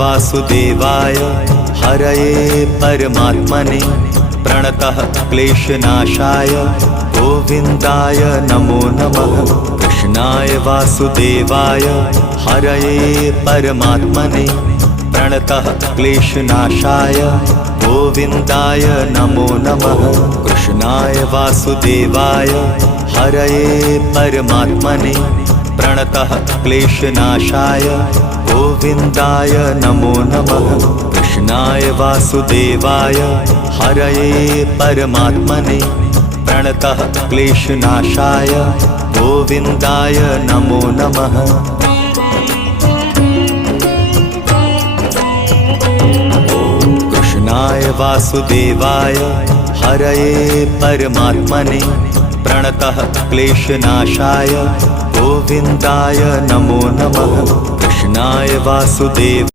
वासुदेवाय हरये परमात्मने प्रणतः क्लेशनाशाय गोविन्दाय नमो नमः। कृष्णाय वासुदेवाय हरये परमात्मने प्रणतः क्लेशनाशाय गोविन्दाय नमो नमः। कृष्णाय वासुदेवाय हरये परमात्मने प्रणतः क्लेशनाशाय गोविन्दाय नमो नमः। कृष्णाय वासुदेवाय हरये परमात्मने प्रणतः क्लेशनाशाय गोविन्दाय नमो नमः। कृष्णाय वासुदेवाय हरये परमात्मने प्रणतः क्लेशनाशाय गोविन्दाय नमो नमः। कृष्णाय वासुदेव